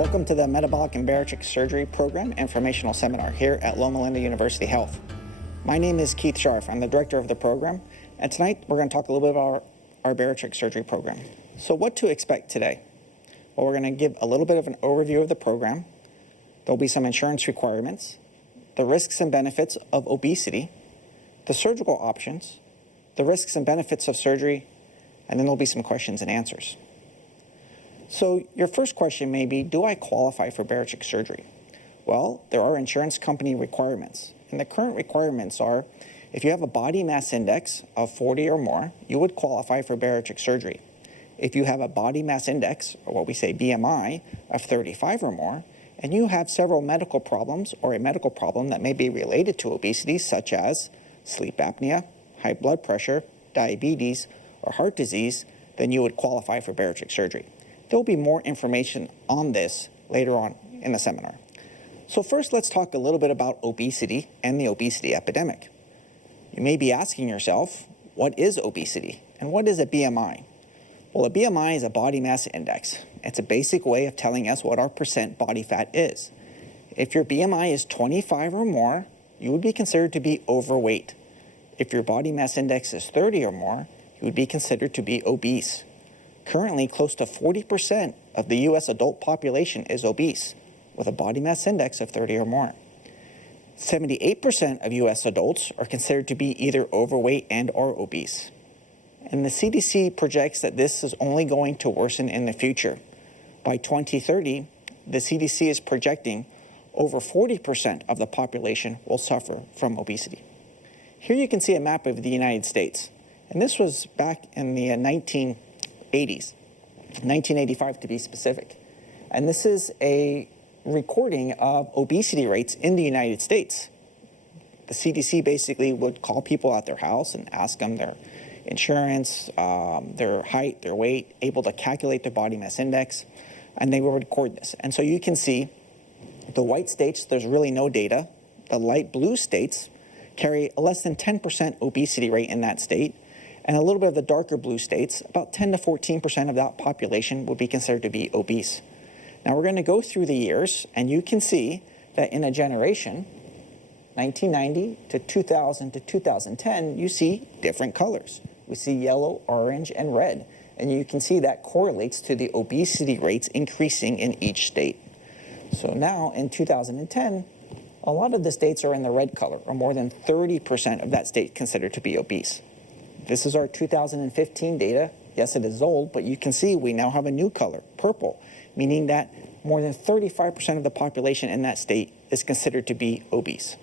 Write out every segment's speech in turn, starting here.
Welcome to the Metabolic and Bariatric Surgery Program Informational Seminar here at Loma Linda University Health. My name is Keith Scharf. I'm the director of the program, and tonight we're going to talk a little bit about our bariatric surgery program. So what to expect today? Well, we're going to give a little bit of an overview of the program. There'll be some insurance requirements, the risks and benefits of obesity, the surgical options, the risks and benefits of surgery, and then there'll be some questions and answers. So your first question may be, do I qualify for bariatric surgery? Well, there are insurance company requirements. And the current requirements are, if you have a body mass index of 40 or more, you would qualify for bariatric surgery. If you have a body mass index, or what we say BMI, of 35 or more, and you have several medical problems or a medical problem that may be related to obesity, such as sleep apnea, high blood pressure, diabetes, or heart disease, then you would qualify for bariatric surgery. There will be more information on this later on in the seminar. So first, let's talk a little bit about obesity and the obesity epidemic. You may be asking yourself, what is obesity and what is a BMI? Well, a BMI is a body mass index. It's a basic way of telling us what our percent body fat is. If your BMI is 25 or more, you would be considered to be overweight. If your body mass index is 30 or more, you would be considered to be obese. Currently, close to 40% of the U.S. adult population is obese, with a body mass index of 30 or more. 78% of U.S. adults are considered to be either overweight and or obese. And the CDC projects that this is only going to worsen in the future. By 2030, the CDC is projecting over 40% of the population will suffer from obesity. Here you can see a map of the United States. And this was back in the 1980s, 1985 to be specific. And this is a recording of obesity rates in the United States. The CDC basically would call people at their house and ask them their insurance, their height, their weight, able to calculate their body mass index, and they will record this. And so you can see the white states, there's really no data. The light blue states carry a less than 10% obesity rate in that state. And a little bit of the darker blue states, about 10 to 14% of that population would be considered to be obese. Now we're going to go through the years, and you can see that in a generation, 1990 to 2000 to 2010, you see different colors. We see yellow, orange, and red. And you can see that correlates to the obesity rates increasing in each state. So now in 2010, a lot of the states are in the red color, or more than 30% of that state considered to be obese. This is our 2015 data. Yes, it is old, but you can see we now have a new color, purple, meaning that more than 35% of the population in that state is considered to be obese.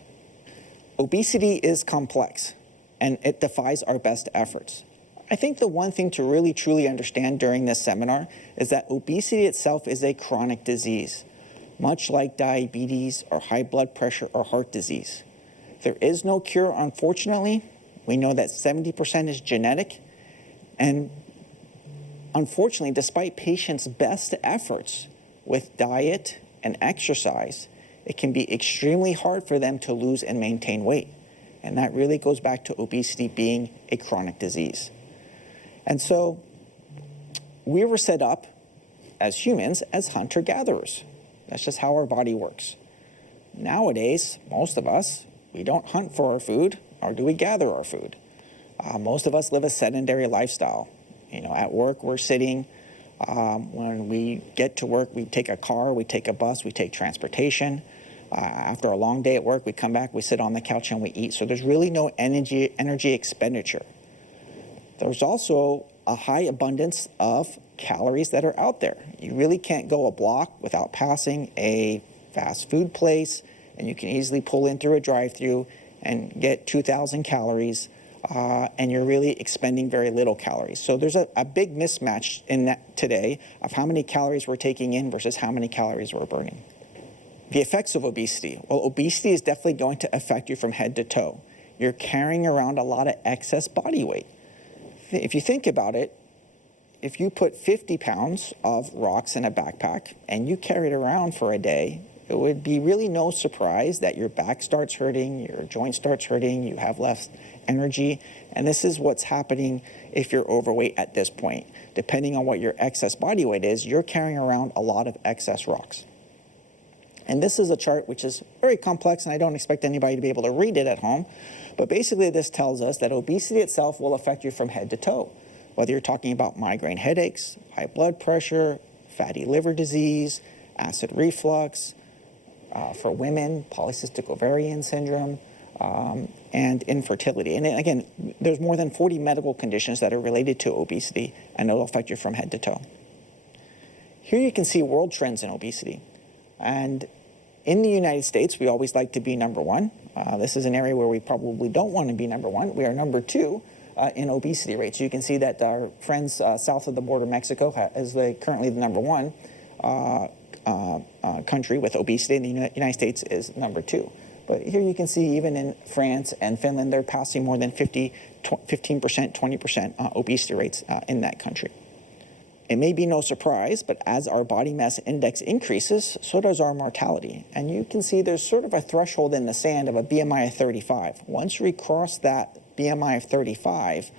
Obesity is complex, and it defies our best efforts. I think the one thing to really truly understand during this seminar is that obesity itself is a chronic disease, much like diabetes or high blood pressure or heart disease. There is no cure, unfortunately. We know that 70% is genetic, and unfortunately, despite patients' best efforts with diet and exercise, it can be extremely hard for them to lose and maintain weight. And that really goes back to obesity being a chronic disease. And so we were set up as humans as hunter-gatherers. That's just how our body works. Nowadays, most of us, we don't hunt for our food, nor do we gather our food. Most of us live a sedentary lifestyle. You know, at work, we're sitting. When we get to work, we take a car, we take a bus, we take transportation. After a long day at work, we come back, we sit on the couch, and we eat. So there's really no energy expenditure. There's also a high abundance of calories that are out there. You really can't go a block without passing a fast food place, and you can easily pull in through a drive-through and get 2,000 calories, and you're really expending very little calories. So there's a big mismatch in that today of how many calories we're taking in versus how many calories we're burning. The effects of obesity. Well, obesity is definitely going to affect you from head to toe. You're carrying around a lot of excess body weight. If you think about it, if you put 50 pounds of rocks in a backpack and you carry it around for a day, it would be really no surprise that your back starts hurting, your joint starts hurting, you have less energy, and this is what's happening if you're overweight at this point. Depending on what your excess body weight is, you're carrying around a lot of excess rocks. And this is a chart which is very complex, and I don't expect anybody to be able to read it at home, but basically this tells us that obesity itself will affect you from head to toe. Whether you're talking about migraine headaches, high blood pressure, fatty liver disease, acid reflux, for women, polycystic ovarian syndrome, and infertility. And again, there's more than 40 medical conditions that are related to obesity, and it'll affect you from head to toe. Here you can see world trends in obesity. And in the United States, we always like to be number one. This is an area where we probably don't want to be number one. We are number two in obesity rates. You can see that our friends south of the border, Mexico, is currently the number one country with obesity, and the United States is number two. But here you can see even in France and Finland, they're passing more than 15%, 20% obesity rates in that country. It may be no surprise, but as our body mass index increases, so does our mortality. And you can see there's sort of a threshold in the sand of a BMI of 35. Once we cross that BMI of 35,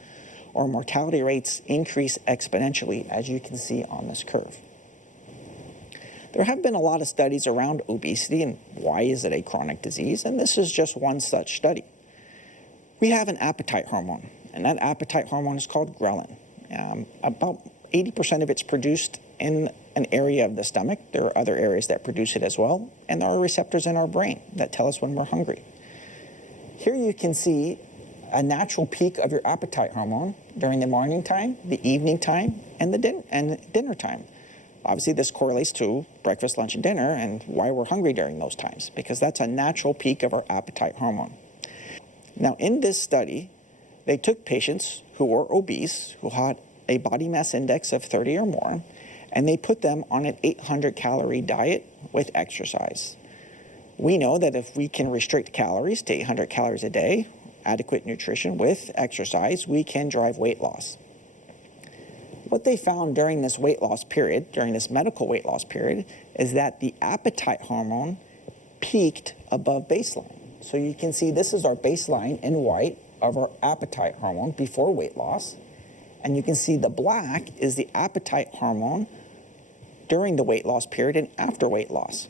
our mortality rates increase exponentially, as you can see on this curve. There have been a lot of studies around obesity and why is it a chronic disease, and this is just one such study. We have an appetite hormone, and that appetite hormone is called ghrelin. About 80% of it's produced in an area of the stomach. There are other areas that produce it as well, and there are receptors in our brain that tell us when we're hungry. Here you can see a natural peak of your appetite hormone during the morning time, the evening time, and the dinner time. Obviously, this correlates to breakfast, lunch, and dinner, and why we're hungry during those times, because that's a natural peak of our appetite hormone. Now, in this study, they took patients who were obese, who had a body mass index of 30 or more, and they put them on an 800-calorie diet with exercise. We know that if we can restrict calories to 800 calories a day, adequate nutrition with exercise, we can drive weight loss. What they found during this weight loss period, during this medical weight loss period, is that the appetite hormone peaked above baseline. So you can see this is our baseline in white of our appetite hormone before weight loss. And you can see the black is the appetite hormone during the weight loss period and after weight loss.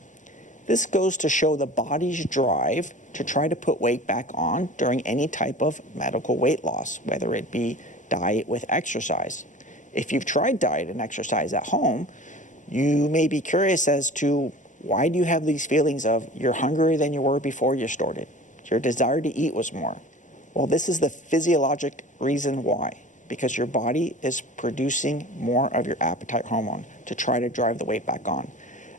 This goes to show the body's drive to try to put weight back on during any type of medical weight loss, whether it be diet with exercise. If you've tried diet and exercise at home, you may be curious as to why do you have these feelings of you're hungrier than you were before you started? Your desire to eat was more. Well, this is the physiologic reason why, because your body is producing more of your appetite hormone to try to drive the weight back on.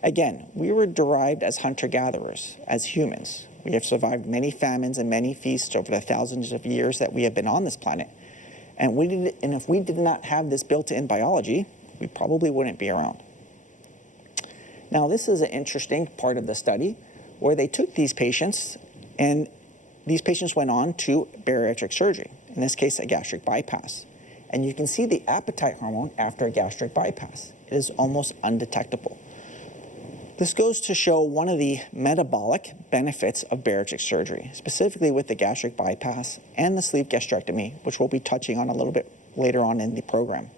Again, we were derived as hunter-gatherers, as humans. We have survived many famines and many feasts over the thousands of years that we have been on this planet. And if we did not have this built-in biology, we probably wouldn't be around. Now, this is an interesting part of the study where they took these patients, and these patients went on to bariatric surgery, in this case, a gastric bypass. And you can see the appetite hormone after a gastric bypass. It is almost undetectable. This goes to show one of the metabolic benefits of bariatric surgery, specifically with the gastric bypass and the sleeve gastrectomy, which we'll be touching on a little bit later on in the program.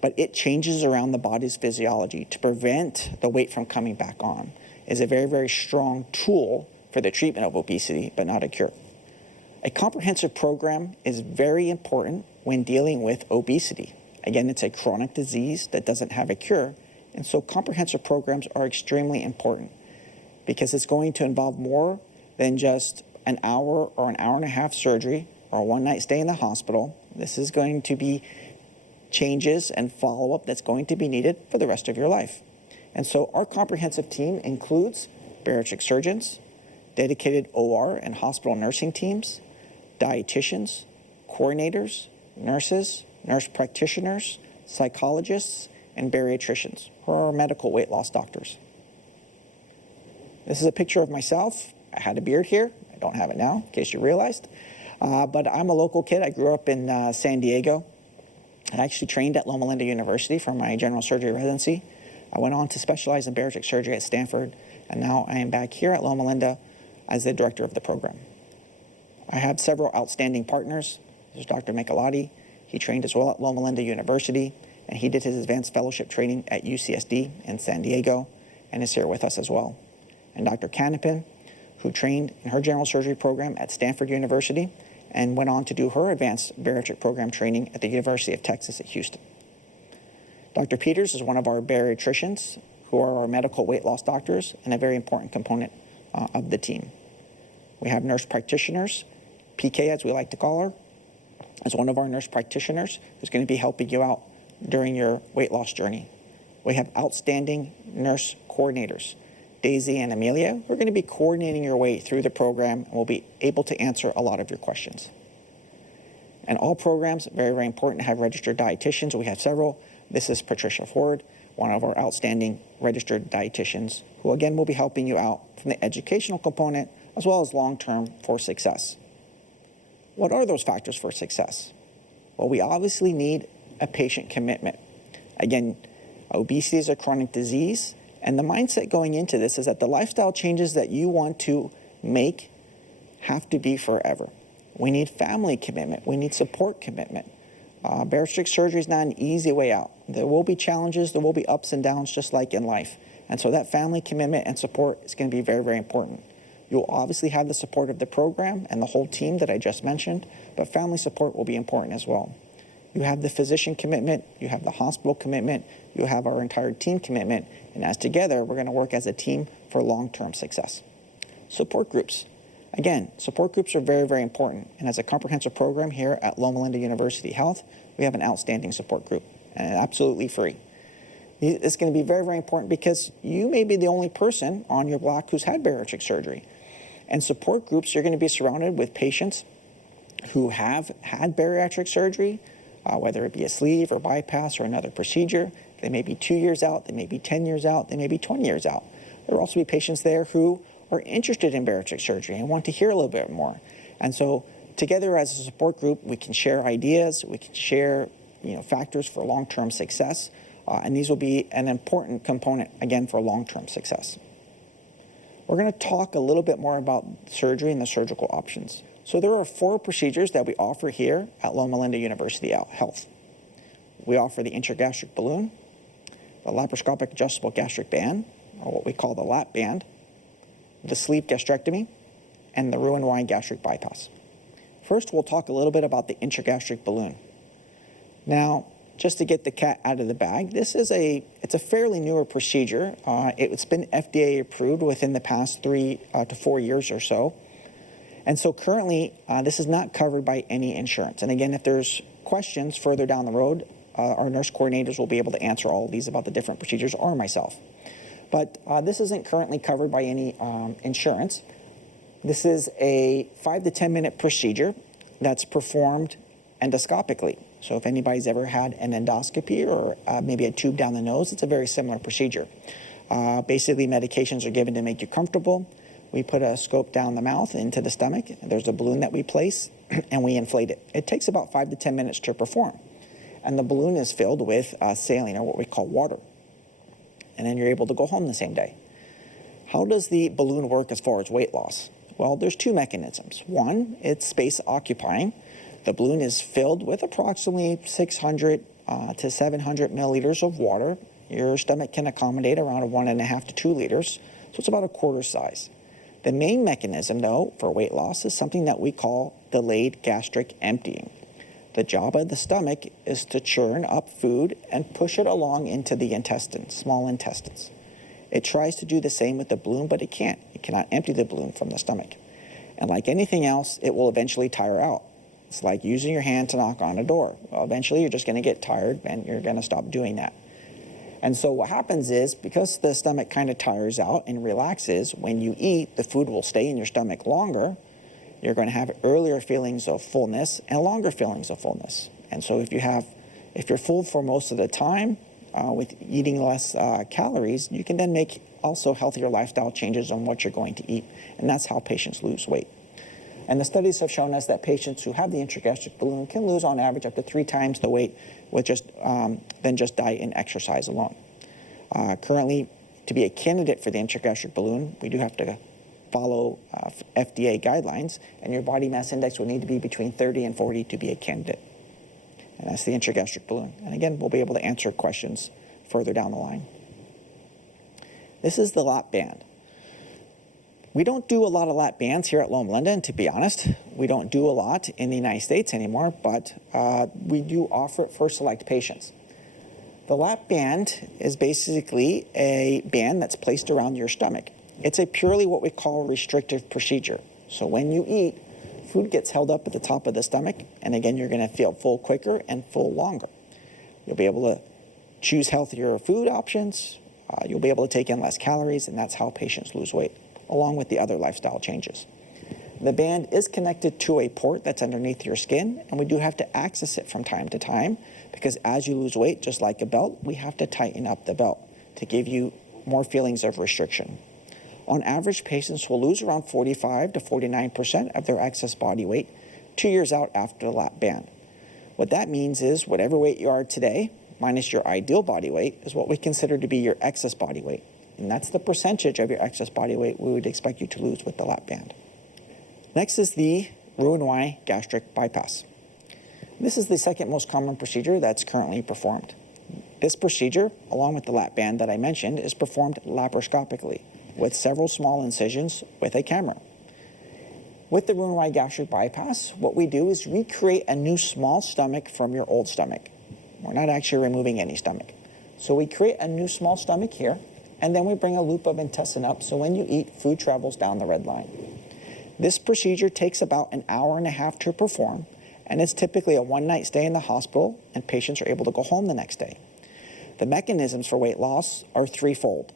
But it changes around the body's physiology to prevent the weight from coming back on. It is a very, very strong tool for the treatment of obesity, but not a cure. A comprehensive program is very important when dealing with obesity. Again, it's a chronic disease that doesn't have a cure. And so comprehensive programs are extremely important because it's going to involve more than just an hour or an hour and a half surgery or a one-night stay in the hospital. This is going to be changes and follow-up that's going to be needed for the rest of your life. And so our comprehensive team includes bariatric surgeons, dedicated OR and hospital nursing teams, dietitians, coordinators, nurses, nurse practitioners, psychologists, and bariatricians, who are our medical weight loss doctors. This is a picture of myself. I had a beard here. I don't have it now, in case you realized. But I'm a local kid. I grew up in San Diego. I actually trained at Loma Linda University for my general surgery residency. I went on to specialize in bariatric surgery at Stanford, and now I am back here at Loma Linda as the director of the program. I have several outstanding partners. There's Dr. Metabolic. He trained as well at Loma Linda University, and he did his advanced fellowship training at UCSD in San Diego, and is here with us as well. And Dr. Canopin, who trained in her general surgery program at Stanford University, and went on to do her advanced bariatric program training at the University of Texas at Houston. Dr. Peters is one of our bariatricians, who are our medical weight loss doctors, and a very important component of the team. We have nurse practitioners. PK, as we like to call her, is one of our nurse practitioners who's going to be helping you out during your weight loss journey. We have outstanding nurse coordinators, Daisy and Amelia, who are going to be coordinating your way through the program and will be able to answer a lot of your questions. And all programs, very, very important to have registered dietitians. We have several. This is Patricia Ford, one of our outstanding registered dietitians, who again will be helping you out from the educational component as well as long-term for success. What are those factors for success? Well, we obviously need a patient commitment. Again, obesity is a chronic disease, and the mindset going into this is that the lifestyle changes that you want to make have to be forever. We need family commitment. We need support commitment. Bariatric surgery is not an easy way out. There will be challenges, there will be ups and downs, just like in life. And so that family commitment and support is going to be very, very important. You'll obviously have the support of the program and the whole team that I just mentioned, but family support will be important as well. You have the physician commitment, you have the hospital commitment, you have our entire team commitment, and as together, we're going to work as a team for long-term success. Support groups. Again, support groups are very, very important, and as a comprehensive program here at Loma Linda University Health, we have an outstanding support group, and absolutely free. It's going to be very, very important because you may be the only person on your block who's had bariatric surgery. And support groups, you're going to be surrounded with patients who have had bariatric surgery, whether it be a sleeve or bypass or another procedure. They may be 2 years out, they may be 10 years out, they may be 20 years out. There will also be patients there who are interested in bariatric surgery and want to hear a little bit more. And so together as a support group, we can share ideas, we can share factors for long-term success, and these will be an important component, again, for long-term success. We're going to talk a little bit more about surgery and the surgical options. So there are 4 procedures that we offer here at Loma Linda University Health. We offer the intragastric balloon, the laparoscopic adjustable gastric band, or what we call the lap band, the sleeve gastrectomy, and the Roux-en-Y gastric bypass. First, we'll talk a little bit about the intragastric balloon. Now, just to get the cat out of the bag, it's a fairly newer procedure. It's been FDA approved within the past 3 to 4 years or so. And so currently, this is not covered by any insurance. And again, if there's questions further down the road, our nurse coordinators will be able to answer all of these about the different procedures, or myself. But this isn't currently covered by any insurance. This is a 5 to 10 minute procedure that's performed endoscopically. So if anybody's ever had an endoscopy or maybe a tube down the nose, it's a very similar procedure. Basically, medications are given to make you comfortable. We put a scope down the mouth into the stomach. There's a balloon that we place, and we inflate it. It takes about 5 to 10 minutes to perform. And the balloon is filled with saline, or what we call water. And then you're able to go home the same day. How does the balloon work as far as weight loss? Well, there's 2 mechanisms. One, it's space occupying. The balloon is filled with approximately 600 to 700 milliliters of water. Your stomach can accommodate around 1.5 to 2 liters, so it's about a quarter size. The main mechanism, though, for weight loss is something that we call delayed gastric emptying. The job of the stomach is to churn up food and push it along into the intestines, small intestines. It tries to do the same with the balloon, but it can't. It cannot empty the balloon from the stomach. And like anything else, it will eventually tire out. It's like using your hand to knock on a door. Well, eventually you're just going to get tired and you're going to stop doing that. And so what happens is, because the stomach kind of tires out and relaxes, when you eat, the food will stay in your stomach longer. You're going to have earlier feelings of fullness and longer feelings of fullness. And so if you're full for most of the time with eating less calories, you can then make also healthier lifestyle changes on what you're going to eat. And that's how patients lose weight. And the studies have shown us that patients who have the intragastric balloon can lose on average up to 3 times the weight with just diet and exercise alone. Currently, to be a candidate for the intragastric balloon, we do have to follow FDA guidelines, and your body mass index will need to be between 30 and 40 to be a candidate. And that's the intragastric balloon. And again, we'll be able to answer questions further down the line. This is the lap band. We don't do a lot of lap bands here at Loma Linda, and to be honest, we don't do a lot in the United States anymore, but we do offer it for select patients. The lap band is basically a band that's placed around your stomach. It's a purely what we call restrictive procedure. So when you eat, food gets held up at the top of the stomach, and again, you're going to feel full quicker and full longer. You'll be able to choose healthier food options. You'll be able to take in less calories, and that's how patients lose weight, along with the other lifestyle changes. The band is connected to a port that's underneath your skin, and we do have to access it from time to time because as you lose weight, just like a belt, we have to tighten up the belt to give you more feelings of restriction. On average, patients will lose around 45 to 49% of their excess body weight 2 years out after the lap band. What that means is whatever weight you are today, minus your ideal body weight, is what we consider to be your excess body weight. And that's the percentage of your excess body weight we would expect you to lose with the lap band. Next is the Roux-en-Y gastric bypass. This is the second most common procedure that's currently performed. This procedure, along with the lap band that I mentioned, is performed laparoscopically with several small incisions with a camera. With the Roux-en-Y gastric bypass, what we do is recreate a new small stomach from your old stomach. We're not actually removing any stomach. So we create a new small stomach here, and then we bring a loop of intestine up so when you eat, food travels down the red line. This procedure takes about an hour and a half to perform, and it's typically a one-night stay in the hospital, and patients are able to go home the next day. The mechanisms for weight loss are threefold.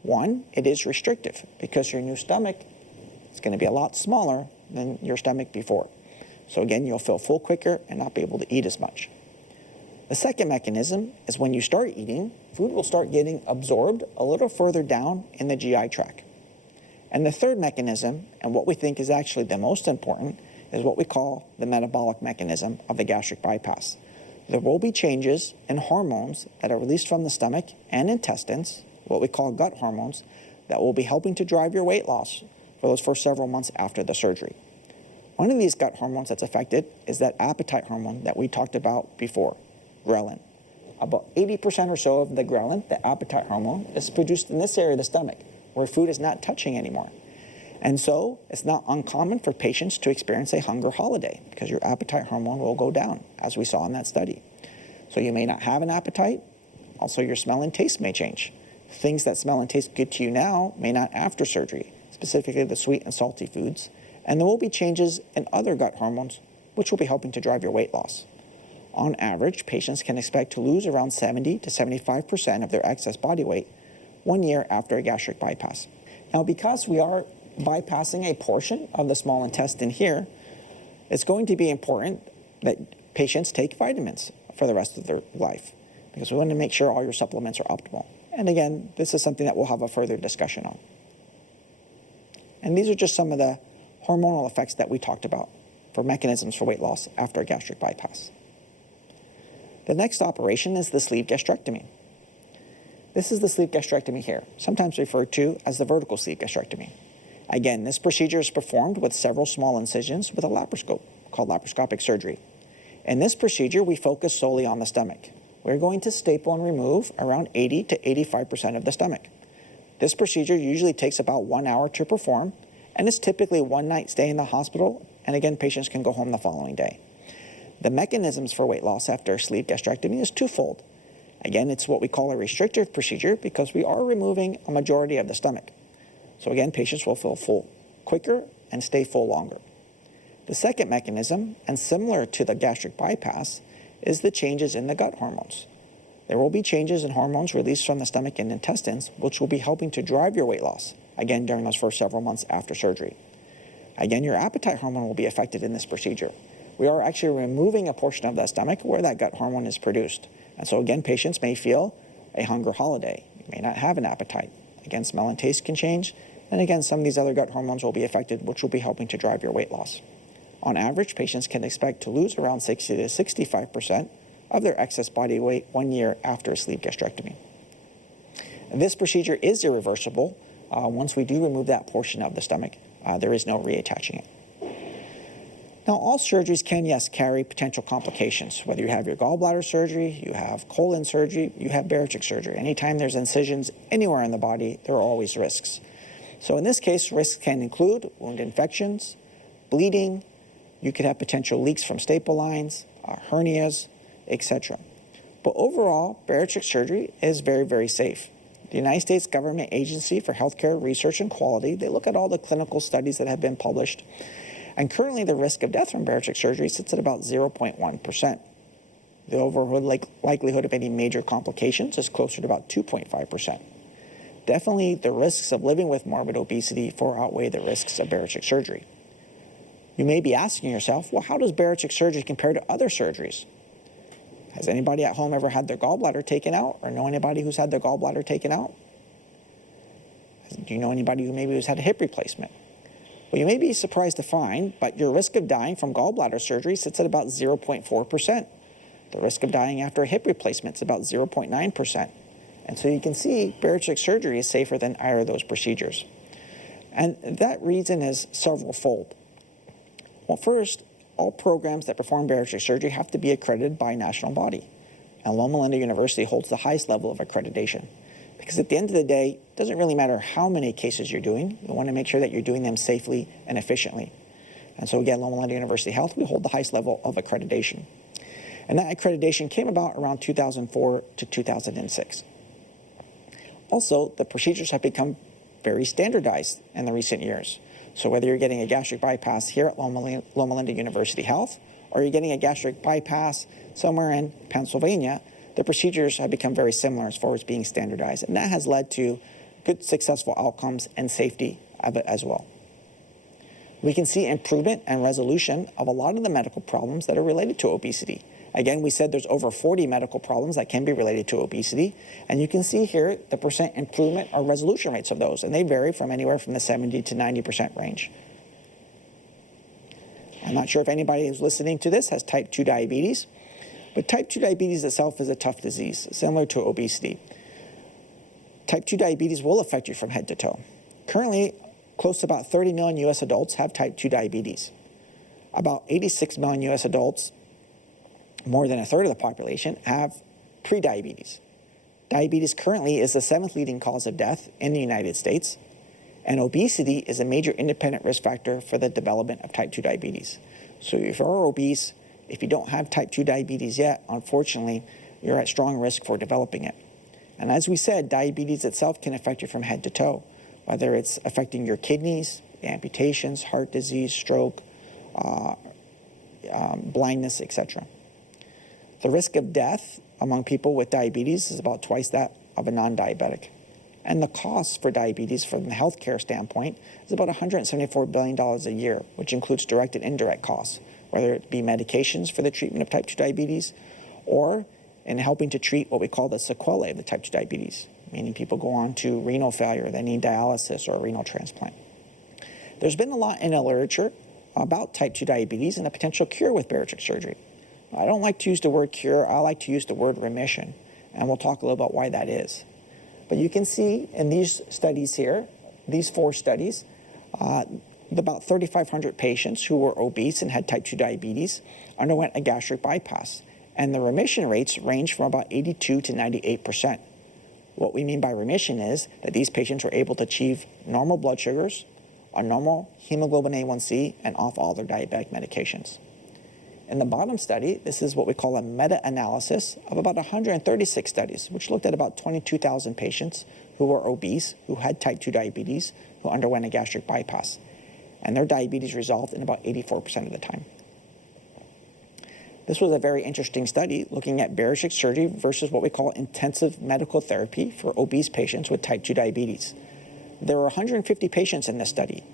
One, it is restrictive because your new stomach is going to be a lot smaller than your stomach before. So again, you'll feel full quicker and not be able to eat as much. The second mechanism is when you start eating, food will start getting absorbed a little further down in the GI tract. And the third mechanism, and what we think is actually the most important, is what we call the metabolic mechanism of the gastric bypass. There will be changes in hormones that are released from the stomach and intestines, what we call gut hormones, that will be helping to drive your weight loss for those first several months after the surgery. One of these gut hormones that's affected is that appetite hormone that we talked about before, ghrelin. About 80% or so of the ghrelin, the appetite hormone, is produced in this area of the stomach where food is not touching anymore. And so it's not uncommon for patients to experience a hunger holiday because your appetite hormone will go down, as we saw in that study. So you may not have an appetite. Also, your smell and taste may change. Things that smell and taste good to you now may not after surgery, specifically the sweet and salty foods. And there will be changes in other gut hormones, which will be helping to drive your weight loss. On average, patients can expect to lose around 70 to 75% of their excess body weight 1 year after a gastric bypass. Now, because we are bypassing a portion of the small intestine here, it's going to be important that patients take vitamins for the rest of their life because we want to make sure all your supplements are optimal. And again, this is something that we'll have a further discussion on. And these are just some of the hormonal effects that we talked about for mechanisms for weight loss after a gastric bypass. The next operation is the sleeve gastrectomy. This is the sleeve gastrectomy here, sometimes referred to as the vertical sleeve gastrectomy. Again, this procedure is performed with several small incisions with a laparoscope called laparoscopic surgery. In this procedure, we focus solely on the stomach. We're going to staple and remove around 80 to 85% of the stomach. This procedure usually takes about 1 hour to perform, and it's typically a one-night stay in the hospital, and again, patients can go home the following day. The mechanisms for weight loss after sleeve gastrectomy is twofold. Again, it's what we call a restrictive procedure because we are removing a majority of the stomach. So again, patients will feel full quicker and stay full longer. The second mechanism, and similar to the gastric bypass, is the changes in the gut hormones. There will be changes in hormones released from the stomach and intestines, which will be helping to drive your weight loss, again, during those first several months after surgery. Again, your appetite hormone will be affected in this procedure. We are actually removing a portion of that stomach where that gut hormone is produced. And so again, patients may feel a hunger holiday. You may not have an appetite. Again, smell and taste can change. And again, some of these other gut hormones will be affected, which will be helping to drive your weight loss. On average, patients can expect to lose around 60 to 65% of their excess body weight 1 year after a sleeve gastrectomy. This procedure is irreversible. Once we do remove that portion of the stomach, there is no reattaching it. Now, all surgeries can, yes, carry potential complications. Whether you have your gallbladder surgery, you have colon surgery, you have bariatric surgery. Anytime there's incisions anywhere in the body, there are always risks. So in this case, risks can include wound infections, bleeding. You could have potential leaks from staple lines, hernias, etc. But overall, bariatric surgery is very, very safe. The United States Government Agency for Healthcare Research and Quality, they look at all the clinical studies that have been published. And currently, the risk of death from bariatric surgery sits at about 0.1%. The overall likelihood of any major complications is closer to about 2.5%. Definitely, the risks of living with morbid obesity far outweigh the risks of bariatric surgery. You may be asking yourself, well, how does bariatric surgery compare to other surgeries? Has anybody at home ever had their gallbladder taken out, or know anybody who's had their gallbladder taken out? Do you know anybody who maybe has had a hip replacement? Well, you may be surprised to find, but your risk of dying from gallbladder surgery sits at about 0.4%. The risk of dying after a hip replacement is about 0.9%. And so you can see bariatric surgery is safer than either of those procedures. And that reason is several-fold. Well, first, all programs that perform bariatric surgery have to be accredited by a national body. And Loma Linda University holds the highest level of accreditation. Because at the end of the day, it doesn't really matter how many cases you're doing. You want to make sure that you're doing them safely and efficiently. And so again, Loma Linda University Health, we hold the highest level of accreditation. And that accreditation came about around 2004 to 2006. Also, the procedures have become very standardized in the recent years. So whether you're getting a gastric bypass here at Loma Linda University Health, or you're getting a gastric bypass somewhere in Pennsylvania, the procedures have become very similar as far as being standardized. And that has led to good, successful outcomes and safety of it as well. We can see improvement and resolution of a lot of the medical problems that are related to obesity. Again, we said there's over 40 medical problems that can be related to obesity. And you can see here the percent improvement or resolution rates of those. And they vary from anywhere from the 70 to 90% range. I'm not sure if anybody who's listening to this has type 2 diabetes. But type 2 diabetes itself is a tough disease, similar to obesity. Type 2 diabetes will affect you from head to toe. Currently, close to about 30 million U.S. adults have type 2 diabetes. About 86 million U.S. adults, more than a third of the population, have prediabetes. Diabetes currently is the 7th leading cause of death in the United States, and obesity is a major independent risk factor for the development of type 2 diabetes. So if you're obese, if you don't have type 2 diabetes yet, unfortunately, you're at strong risk for developing it. And as we said, diabetes itself can affect you from head to toe, whether it's affecting your kidneys, amputations, heart disease, stroke, blindness, etc. The risk of death among people with diabetes is about twice that of a non-diabetic. And the cost for diabetes from the healthcare standpoint is about $174 billion a year, which includes direct and indirect costs, whether it be medications for the treatment of type 2 diabetes or in helping to treat what we call the sequelae of the type 2 diabetes, meaning people go on to renal failure, they need dialysis or a renal transplant. There's been a lot in the literature about type 2 diabetes and a potential cure with bariatric surgery. I don't like to use the word cure, I like to use the word remission, and we'll talk a little about why that is. But you can see in these studies here, these 4 studies, about 3,500 patients who were obese and had type 2 diabetes underwent a gastric bypass. And the remission rates range from about 82 to 98%. What we mean by remission is that these patients were able to achieve normal blood sugars, a normal hemoglobin A1C, and off all their diabetic medications. In the bottom study, this is what we call a meta-analysis of about 136 studies, which looked at about 22,000 patients who were obese, who had type 2 diabetes, who underwent a gastric bypass. And their diabetes resolved in about 84% of the time. This was a very interesting study looking at bariatric surgery versus what we call intensive medical therapy for obese patients with type 2 diabetes. There were 150 patients in this study.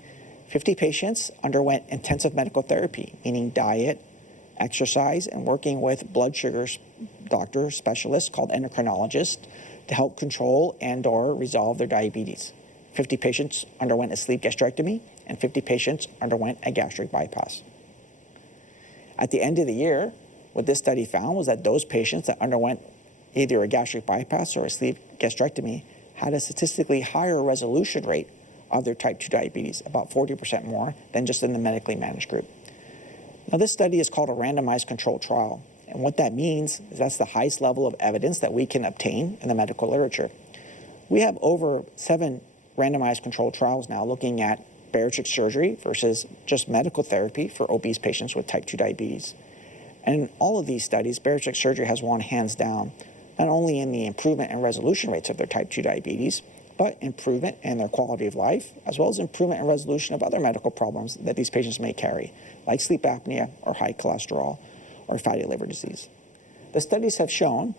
50 patients underwent intensive medical therapy, meaning diet, exercise, and working with blood sugar doctor specialists called endocrinologists to help control and or resolve their diabetes. 50 patients underwent a sleeve gastrectomy, and 50 patients underwent a gastric bypass. At the end of the year, what this study found was that those patients that underwent either a gastric bypass or a sleeve gastrectomy had a statistically higher resolution rate of their type 2 diabetes, about 40% more than just in the medically managed group. Now, this study is called a randomized controlled trial, and what that means is that's the highest level of evidence that we can obtain in the medical literature. We have over 7 randomized controlled trials now looking at bariatric surgery versus just medical therapy for obese patients with type 2 diabetes. And in all of these studies, bariatric surgery has won hands down, not only in the improvement and resolution rates of their type 2 diabetes, but improvement in their quality of life, as well as improvement and resolution of other medical problems that these patients may carry, like sleep apnea or high cholesterol or fatty liver disease. The studies have shown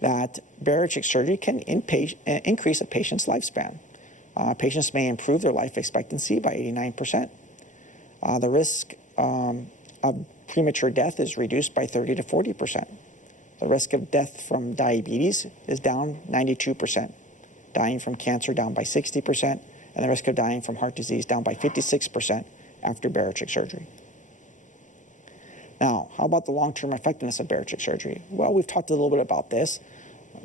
that bariatric surgery can increase a patient's lifespan. Patients may improve their life expectancy by 89%. The risk of premature death is reduced by 30 to 40%. The risk of death from diabetes is down 92%. Dying from cancer down by 60%, and the risk of dying from heart disease down by 56% after bariatric surgery. Now, how about the long-term effectiveness of bariatric surgery? Well, we've talked a little bit about this.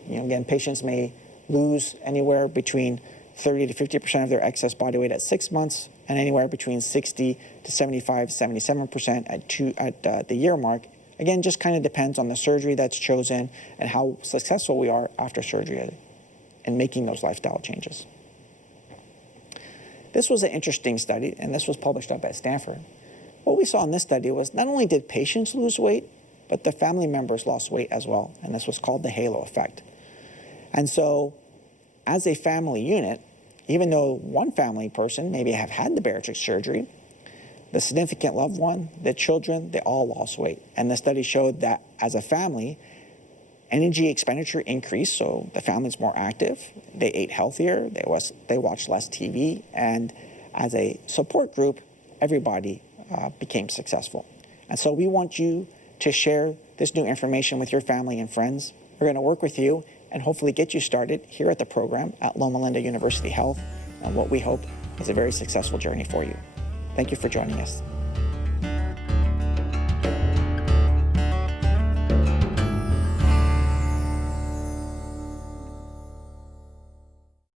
Again, patients may lose anywhere between 30 to 50% of their excess body weight at 6 months, and anywhere between 60 to 75, 77% at the year mark. Again, just kind of depends on the surgery that's chosen and how successful we are after surgery in making those lifestyle changes. This was an interesting study, and this was published up at Stanford. What we saw in this study was not only did patients lose weight, but the family members lost weight as well, and this was called the halo effect. And so, as a family unit, even though one family person maybe have had the bariatric surgery, the significant loved one, the children, they all lost weight. And the study showed that as a family, energy expenditure increased, so the family's more active, they ate healthier, they watched less TV, and as a support group, everybody became successful. And so we want you to share this new information with your family and friends. We're going to work with you and hopefully get you started here at the program at Loma Linda University Health on what we hope is a very successful journey for you. Thank you for joining us.